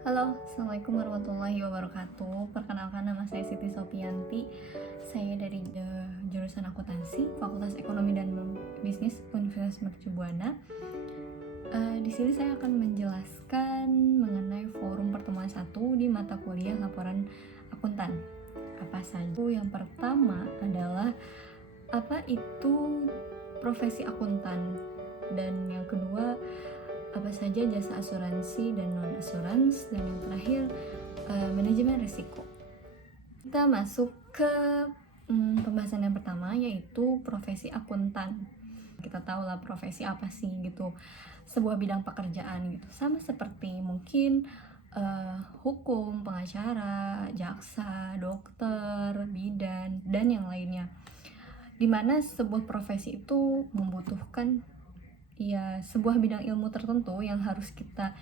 Halo, Assalamualaikum warahmatullahi wabarakatuh. Perkenalkan, nama saya Siti Sopianti. Saya dari jurusan akuntansi, Fakultas Ekonomi dan Bisnis Universitas Mercu Buana. Di sini saya akan menjelaskan mengenai forum pertemuan 1 di mata kuliah laporan akuntan. Apa saja? Yang pertama adalah apa itu profesi akuntan, dan yang kedua apa saja jasa asuransi dan non asuransi, dan yang terakhir manajemen risiko. Kita masuk ke pembahasan yang pertama, yaitu profesi akuntan. Kita tahu lah profesi apa sih gitu, sebuah bidang pekerjaan gitu, sama seperti mungkin hukum, pengacara, jaksa, dokter, bidan, dan yang lainnya, dimana sebuah profesi itu membutuhkan ya sebuah bidang ilmu tertentu yang harus kita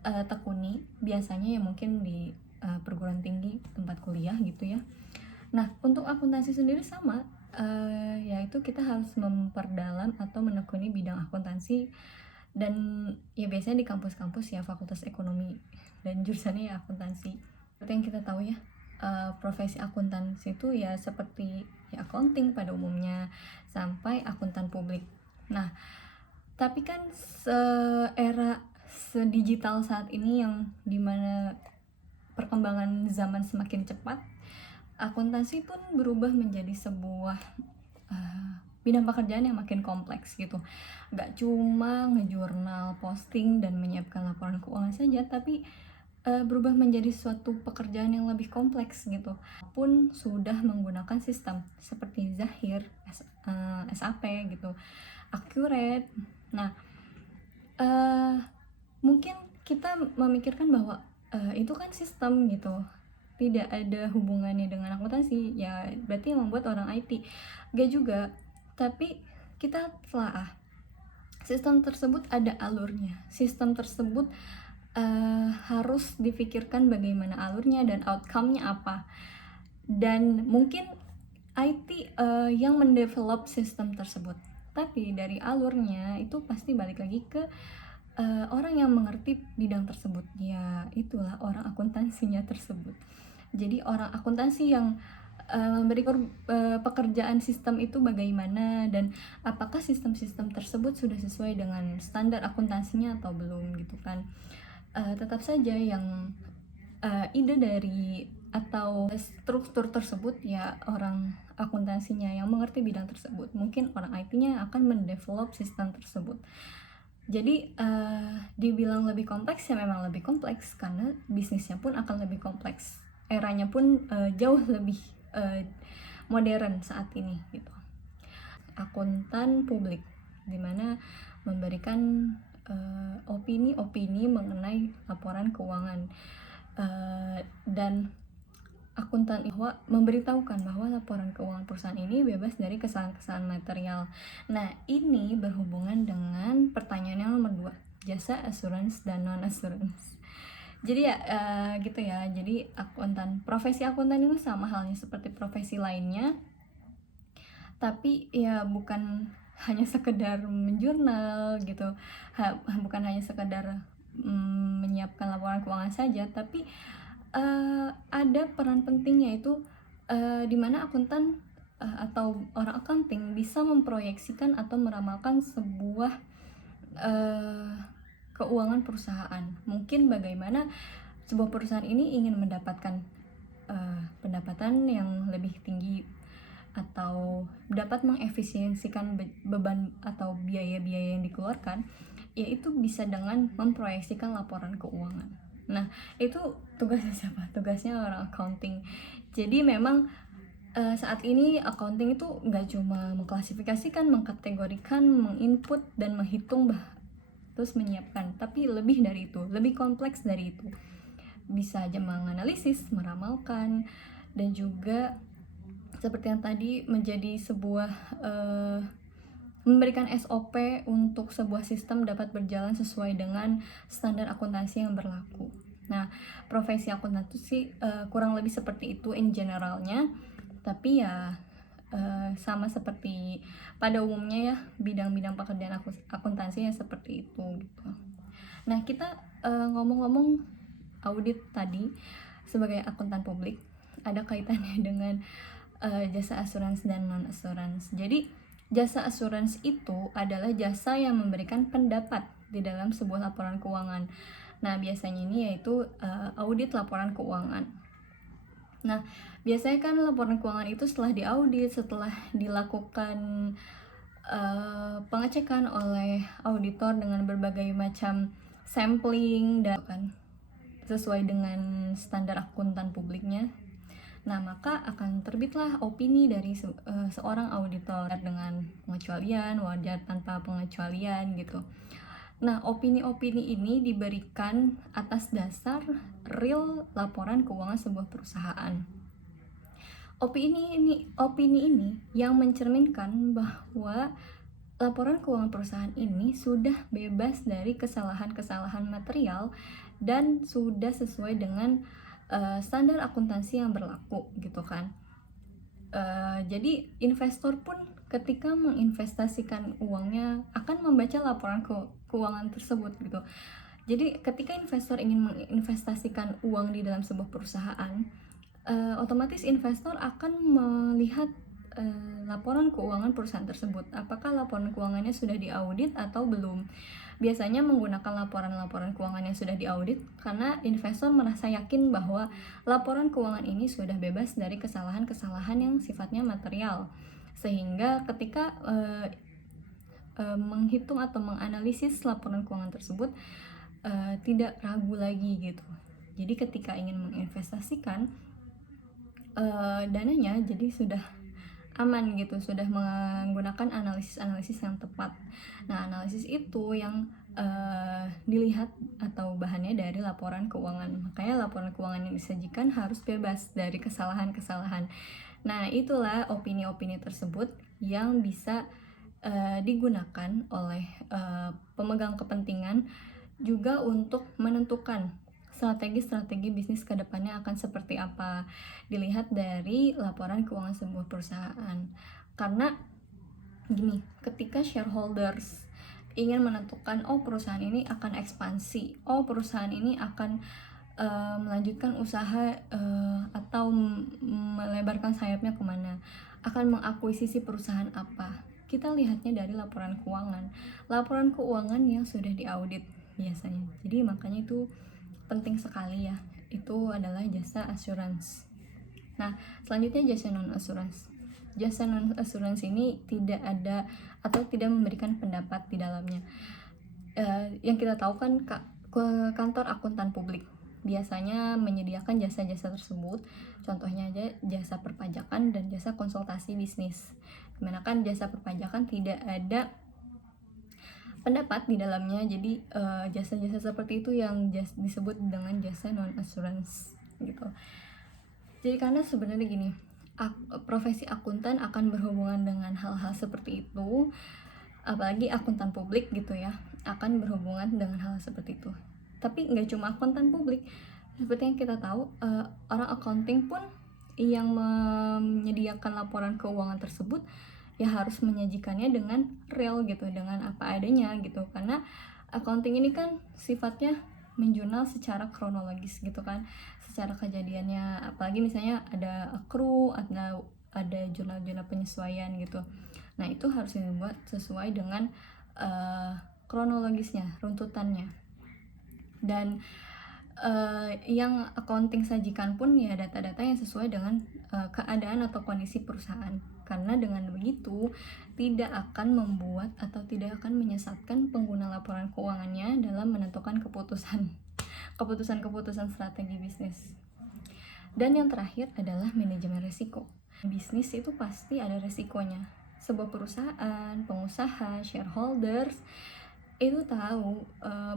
tekuni, biasanya ya mungkin di perguruan tinggi, tempat kuliah gitu ya. Nah, untuk akuntansi sendiri sama, yaitu kita harus memperdalam atau menekuni bidang akuntansi, dan ya biasanya di kampus-kampus ya Fakultas Ekonomi dan jurusannya ya akuntansi. Seperti yang kita tahu ya, profesi akuntansi itu ya seperti ya accounting pada umumnya sampai akuntan publik. Nah, tapi kan era sedigital saat ini yang dimana perkembangan zaman semakin cepat, akuntansi pun berubah menjadi sebuah bidang pekerjaan yang makin kompleks gitu. Gak cuma ngejurnal, posting, dan menyiapkan laporan keuangan saja, tapi berubah menjadi suatu pekerjaan yang lebih kompleks gitu. Pun sudah menggunakan sistem seperti Zahir, SAP gitu, Accurate. Nah, mungkin kita memikirkan bahwa itu kan sistem gitu, tidak ada hubungannya dengan akuntansi, ya berarti yang membuat orang IT. Gak juga, tapi kita telah sistem tersebut ada alurnya, sistem tersebut harus difikirkan bagaimana alurnya dan outcome-nya apa. Dan mungkin IT yang mendevelop sistem tersebut, tapi dari alurnya itu pasti balik lagi ke orang yang mengerti bidang tersebut, ya itulah orang akuntansinya tersebut. Jadi orang akuntansi yang memberikan pekerjaan sistem itu bagaimana, dan apakah sistem-sistem tersebut sudah sesuai dengan standar akuntansinya atau belum gitu kan. Tetap saja yang ide dari atau struktur tersebut ya orang akuntansinya yang mengerti bidang tersebut. Mungkin orang IT-nya akan mendevelop sistem tersebut. Jadi dibilang lebih kompleks ya memang lebih kompleks, karena bisnisnya pun akan lebih kompleks. Eranya pun jauh lebih modern saat ini gitu. Akuntan publik, dimana memberikan opini-opini mengenai laporan keuangan, dan akuntan bahwa memberitahukan bahwa laporan keuangan perusahaan ini bebas dari kesalahan-kesalahan material. Nah, ini berhubungan dengan pertanyaan yang nomor 2, jasa asuransi dan non asuransi. Jadi ya gitu ya. Jadi profesi akuntan itu sama halnya seperti profesi lainnya, tapi ya bukan hanya sekedar menjurnal gitu, bukan hanya sekedar menyiapkan laporan keuangan saja, tapi ada peran pentingnya, itu di mana akuntan atau orang accounting bisa memproyeksikan atau meramalkan sebuah keuangan perusahaan. Mungkin bagaimana sebuah perusahaan ini ingin mendapatkan pendapatan yang lebih tinggi, atau dapat mengefisiensikan beban atau biaya-biaya yang dikeluarkan, yaitu bisa dengan memproyeksikan laporan keuangan. Nah, itu tugasnya siapa? Tugasnya orang accounting. Jadi memang saat ini accounting itu nggak cuma mengklasifikasikan, mengkategorikan, menginput, dan menghitung terus menyiapkan, tapi lebih dari itu, lebih kompleks dari itu. Bisa aja menganalisis, meramalkan, dan juga seperti yang tadi menjadi sebuah memberikan SOP untuk sebuah sistem dapat berjalan sesuai dengan standar akuntansi yang berlaku. Nah, profesi akuntan itu sih kurang lebih seperti itu in generalnya, tapi ya sama seperti pada umumnya ya bidang-bidang pekerjaan akuntansi ya seperti itu gitu. Nah, kita ngomong-ngomong audit tadi sebagai akuntan publik ada kaitannya dengan jasa asuransi dan non asuransi. Jadi jasa asuransi itu adalah jasa yang memberikan pendapat di dalam sebuah laporan keuangan. Nah, biasanya ini yaitu audit laporan keuangan. Nah, biasanya kan laporan keuangan itu setelah diaudit, setelah dilakukan pengecekan oleh auditor dengan berbagai macam sampling dan kan sesuai dengan standar akuntan publiknya. Nah, maka akan terbitlah opini dari seorang auditor dengan pengecualian, wajar tanpa pengecualian gitu. Nah, opini-opini ini diberikan atas dasar real laporan keuangan sebuah perusahaan. Opini ini yang mencerminkan bahwa laporan keuangan perusahaan ini sudah bebas dari kesalahan-kesalahan material dan sudah sesuai dengan standar akuntansi yang berlaku gitu kan. Jadi investor pun ketika menginvestasikan uangnya akan membaca laporan keuangan tersebut gitu. Jadi ketika investor ingin menginvestasikan uang di dalam sebuah perusahaan, otomatis investor akan melihat laporan keuangan perusahaan tersebut. Apakah laporan keuangannya sudah diaudit atau belum? Biasanya menggunakan laporan-laporan keuangan yang sudah diaudit karena investor merasa yakin bahwa laporan keuangan ini sudah bebas dari kesalahan-kesalahan yang sifatnya material. Sehingga ketika menghitung atau menganalisis laporan keuangan tersebut tidak ragu lagi gitu. Jadi ketika ingin menginvestasikan dananya jadi sudah aman gitu, sudah menggunakan analisis yang tepat. Nah, analisis itu yang dilihat atau bahannya dari laporan keuangan. Makanya laporan keuangan yang disajikan harus bebas dari kesalahan-kesalahan. Nah, itulah opini-opini tersebut yang bisa digunakan oleh pemegang kepentingan juga untuk menentukan strategi-strategi bisnis ke depannya akan seperti apa, dilihat dari laporan keuangan sebuah perusahaan. Karena gini, ketika shareholders ingin menentukan perusahaan ini akan ekspansi, perusahaan ini akan melanjutkan usaha atau melebarkan sayapnya kemana, akan mengakuisisi perusahaan apa, kita lihatnya dari laporan keuangan yang sudah diaudit biasanya. Jadi makanya itu penting sekali ya, itu adalah jasa asuransi. Nah, selanjutnya jasa non asuransi. Jasa non asuransi ini tidak ada atau tidak memberikan pendapat di dalamnya. Yang kita tahu kan kantor akuntan publik biasanya menyediakan jasa-jasa tersebut. Contohnya aja jasa perpajakan dan jasa konsultasi bisnis. Dimana kan jasa perpajakan tidak ada pendapat di dalamnya, jadi jasa-jasa seperti itu yang disebut dengan jasa non asuransi gitu. Jadi karena sebenarnya gini, profesi akuntan akan berhubungan dengan hal-hal seperti itu, apalagi akuntan publik gitu ya, akan berhubungan dengan hal seperti itu. Tapi nggak cuma akuntan publik, seperti yang kita tahu, orang accounting pun yang menyediakan laporan keuangan tersebut ya harus menyajikannya dengan real gitu, dengan apa adanya gitu. Karena accounting ini kan sifatnya menjurnal secara kronologis gitu kan, secara kejadiannya, apalagi misalnya ada accrue, ada jurnal-jurnal penyesuaian gitu. Nah, itu harus dibuat sesuai dengan kronologisnya, runtutannya. Dan yang accounting sajikan pun ya data-data yang sesuai dengan keadaan atau kondisi perusahaan. Karena dengan begitu tidak akan membuat atau tidak akan menyesatkan pengguna laporan keuangannya dalam menentukan keputusan strategi bisnis. Dan yang terakhir adalah manajemen risiko. Bisnis itu pasti ada risikonya. Sebuah perusahaan, pengusaha, shareholders itu tahu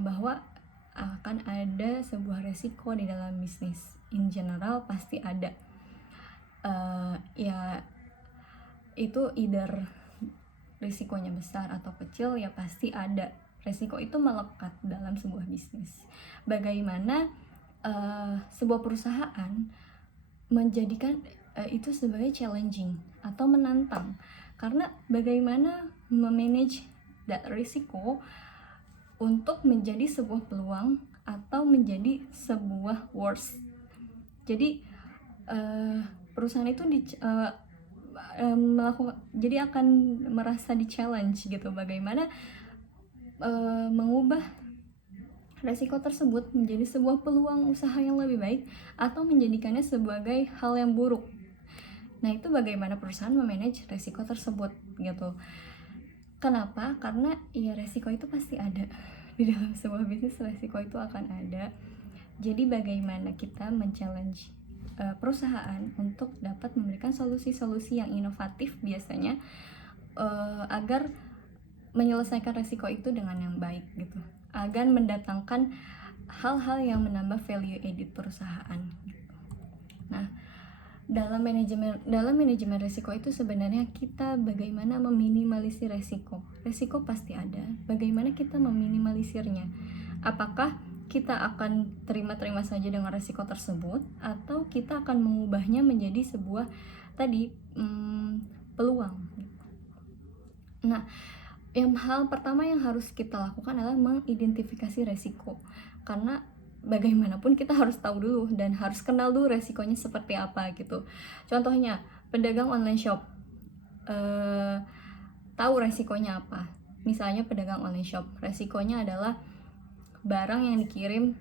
bahwa akan ada sebuah risiko di dalam bisnis. In general pasti ada. Ya itu either risikonya besar atau kecil, ya pasti ada. Risiko itu melekat dalam sebuah bisnis. Bagaimana sebuah perusahaan menjadikan itu sebagai challenging atau menantang, karena bagaimana memanage that risiko untuk menjadi sebuah peluang atau menjadi sebuah worst. Jadi perusahaan itu jadi akan merasa di challenge gitu, bagaimana mengubah resiko tersebut menjadi sebuah peluang usaha yang lebih baik atau menjadikannya sebagai hal yang buruk. Nah, itu bagaimana perusahaan memanage resiko tersebut gitu. Kenapa? Karena ya resiko itu pasti ada. Di dalam sebuah bisnis resiko itu akan ada. Jadi bagaimana kita men-challenge perusahaan untuk dapat memberikan solusi-solusi yang inovatif biasanya agar menyelesaikan resiko itu dengan yang baik gitu, agar mendatangkan hal-hal yang menambah value added perusahaan gitu. Nah, dalam manajemen risiko itu sebenarnya kita bagaimana meminimalisir resiko. Resiko pasti ada. Bagaimana kita meminimalisirnya? Apakah kita akan terima-terima saja dengan resiko tersebut, atau kita akan mengubahnya menjadi sebuah peluang? Nah, hal pertama yang harus kita lakukan adalah mengidentifikasi resiko, karena bagaimanapun kita harus tahu dulu dan harus kenal dulu resikonya seperti apa gitu. Contohnya pedagang online shop, tahu resikonya apa. Misalnya pedagang online shop, resikonya adalah barang yang dikirim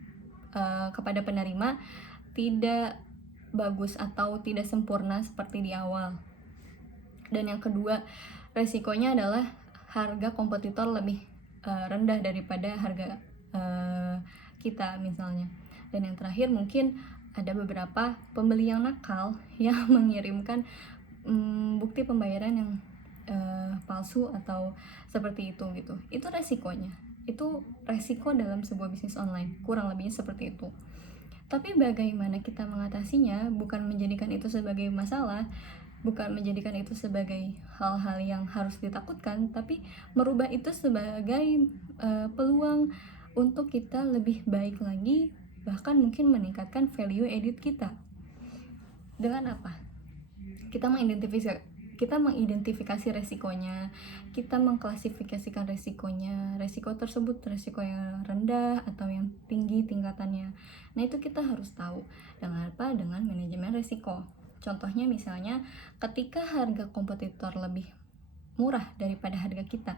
kepada penerima tidak bagus atau tidak sempurna seperti di awal. Dan yang kedua, resikonya adalah harga kompetitor lebih rendah daripada harga kita misalnya. Dan yang terakhir, mungkin ada beberapa pembeli yang nakal yang mengirimkan bukti pembayaran yang palsu atau seperti itu gitu. Itu resikonya. Itu resiko dalam sebuah bisnis online, kurang lebihnya seperti itu. Tapi bagaimana kita mengatasinya, bukan menjadikan itu sebagai masalah, bukan menjadikan itu sebagai hal-hal yang harus ditakutkan, tapi merubah itu sebagai peluang untuk kita lebih baik lagi, bahkan mungkin meningkatkan value added kita. Dengan apa? Kita mengidentifikasi resikonya, kita mengklasifikasikan resikonya, resiko tersebut resiko yang rendah atau yang tinggi tingkatannya. Nah, itu kita harus tahu. Dengan apa? Dengan manajemen resiko. Contohnya misalnya ketika harga kompetitor lebih murah daripada harga kita,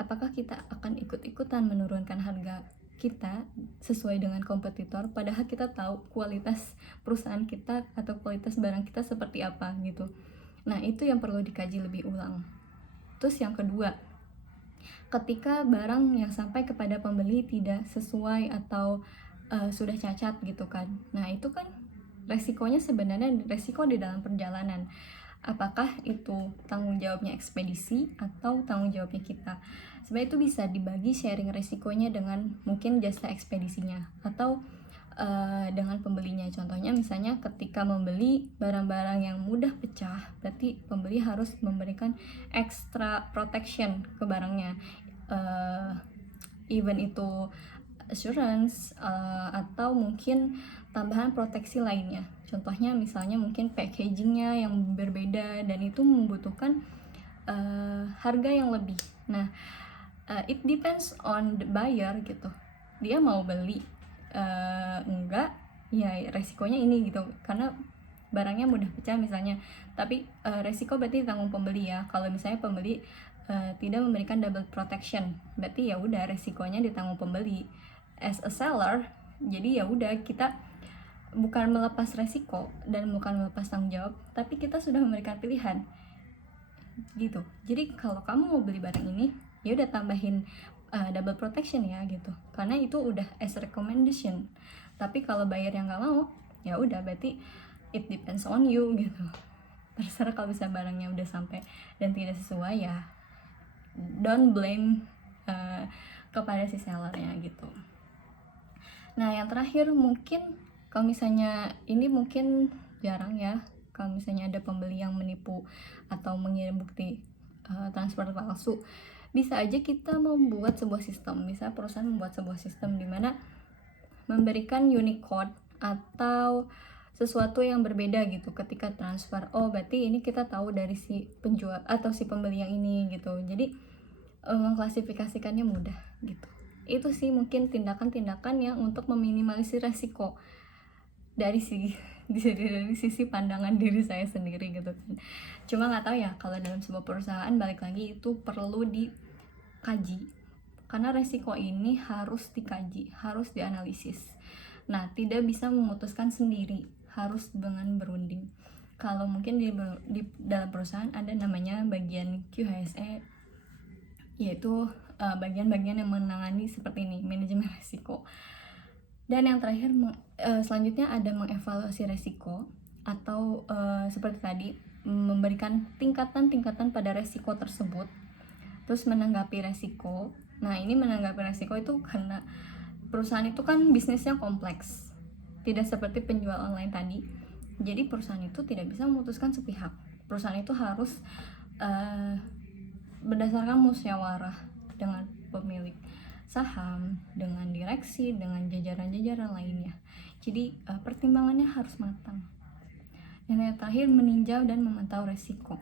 apakah kita akan ikut-ikutan menurunkan harga kita sesuai dengan kompetitor, padahal kita tahu kualitas perusahaan kita atau kualitas barang kita seperti apa gitu. Nah, itu yang perlu dikaji lebih ulang. Terus yang kedua, ketika barang yang sampai kepada pembeli tidak sesuai atau sudah cacat gitu kan. Nah, itu kan resikonya sebenarnya resiko di dalam perjalanan. Apakah itu tanggung jawabnya ekspedisi atau tanggung jawabnya kita? Sebenarnya itu bisa dibagi sharing resikonya dengan mungkin jasa ekspedisinya atau dengan pembelinya. Contohnya misalnya ketika membeli barang-barang yang mudah pecah, berarti pembeli harus memberikan extra protection ke barangnya, even itu assurance atau mungkin tambahan proteksi lainnya. Contohnya misalnya mungkin packagingnya yang berbeda dan itu membutuhkan harga yang lebih. Nah, it depends on the buyer gitu. Dia mau beli enggak, ya resikonya ini gitu, karena barangnya mudah pecah misalnya. Tapi resiko berarti tanggung pembeli ya. Kalau misalnya pembeli tidak memberikan double protection, berarti ya udah resikonya ditanggung pembeli. As a seller, jadi ya udah kita bukan melepas resiko dan bukan melepas tanggung jawab, tapi kita sudah memberikan pilihan gitu. Jadi kalau kamu mau beli barang ini, ya udah tambahin double protection ya gitu, karena itu udah as recommendation. Tapi kalau buyer yang nggak mau, ya udah berarti it depends on you gitu. Terserah, kalau bisa barangnya udah sampai dan tidak sesuai, ya don't blame kepada si sellernya gitu. Nah, yang terakhir mungkin kalau misalnya ini mungkin jarang ya, kalau misalnya ada pembeli yang menipu atau mengirim bukti transfer palsu, bisa aja kita membuat sebuah sistem, bisa perusahaan membuat sebuah sistem di mana memberikan unique code atau sesuatu yang berbeda gitu ketika transfer. Oh, berarti ini kita tahu dari si penjual atau si pembeli yang ini gitu. Jadi mengklasifikasikannya mudah gitu. Itu sih mungkin tindakan-tindakan yang untuk meminimalisir resiko dari sisi pandangan diri saya sendiri gitu kan. Cuma nggak tahu ya, kalau dalam sebuah perusahaan balik lagi itu perlu dikaji, karena resiko ini harus dikaji, harus dianalisis. Nah, tidak bisa memutuskan sendiri, harus dengan berunding. Kalau mungkin di dalam perusahaan ada namanya bagian QHSE, yaitu bagian-bagian yang menangani seperti ini, manajemen resiko. Dan yang terakhir selanjutnya ada mengevaluasi resiko, atau seperti tadi, memberikan tingkatan-tingkatan pada resiko tersebut, terus menanggapi resiko. Nah, ini menanggapi resiko itu karena perusahaan itu kan bisnisnya kompleks, tidak seperti penjual online tadi. Jadi perusahaan itu tidak bisa memutuskan sepihak. Perusahaan itu harus berdasarkan musyawarah dengan pemilik saham, dengan direksi, dengan jajaran-jajaran lainnya. Jadi pertimbangannya harus matang. Yang terakhir, meninjau dan memantau resiko.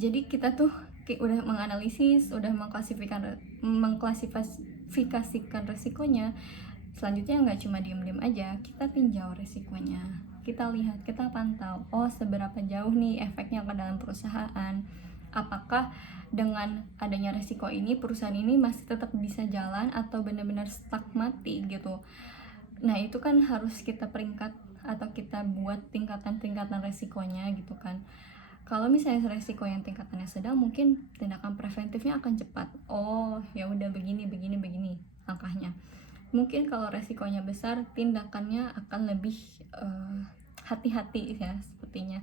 Jadi kita tuh udah menganalisis, udah mengklasifikasikan resikonya. Selanjutnya nggak cuma diem-diem aja, kita tinjau resikonya, kita lihat, kita pantau, oh seberapa jauh nih efeknya ke dalam perusahaan, apakah dengan adanya resiko ini perusahaan ini masih tetap bisa jalan atau benar-benar stuck mati gitu. Nah, itu kan harus kita peringkat atau kita buat tingkatan-tingkatan resikonya gitu kan. Kalau misalnya resiko yang tingkatannya sedang, mungkin tindakan preventifnya akan cepat. Oh, ya udah begini langkahnya. Mungkin kalau resikonya besar, tindakannya akan lebih hati-hati ya sepertinya.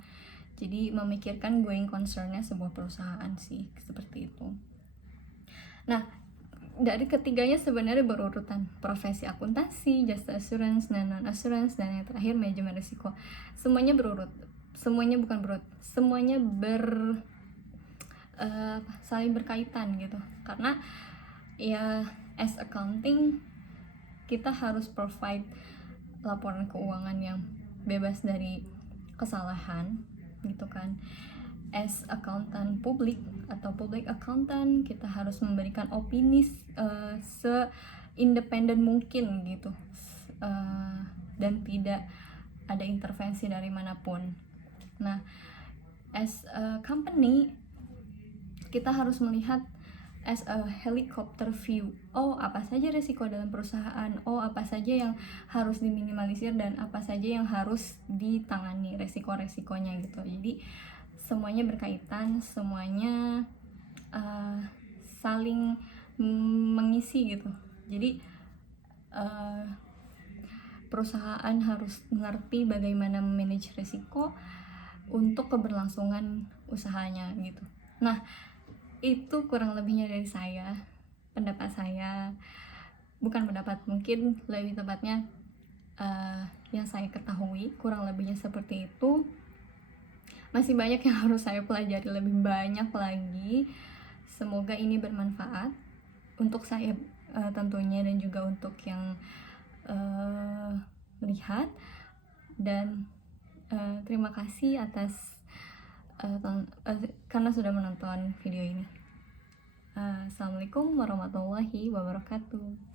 Jadi memikirkan going concern-nya sebuah perusahaan sih, seperti itu. Nah, dari ketiganya sebenarnya berurutan, profesi akuntansi, jasa assurance, dan non assurance, dan yang terakhir manajemen risiko. Semuanya berurut, semuanya bukan berurut, semuanya saling berkaitan gitu. Karena ya as accounting kita harus provide laporan keuangan yang bebas dari kesalahan gitu kan. As accountant publik atau public accountant, kita harus memberikan opini se-independen mungkin gitu, dan tidak ada intervensi dari manapun. Nah, as a company kita harus melihat as a helicopter view. Oh, apa saja risiko dalam perusahaan, oh apa saja yang harus diminimalisir, dan apa saja yang harus ditangani resiko-resikonya gitu. Jadi semuanya berkaitan, semuanya saling mengisi gitu. Jadi perusahaan harus mengerti bagaimana manage risiko untuk keberlangsungan usahanya gitu. Nah, itu kurang lebihnya dari saya, pendapat saya, bukan pendapat, mungkin lebih tepatnya yang saya ketahui, kurang lebihnya seperti itu. Masih banyak yang harus saya pelajari lebih banyak lagi. Semoga ini bermanfaat untuk saya tentunya, dan juga untuk yang melihat. Dan terima kasih atas karena sudah menonton video ini. Assalamualaikum warahmatullahi wabarakatuh.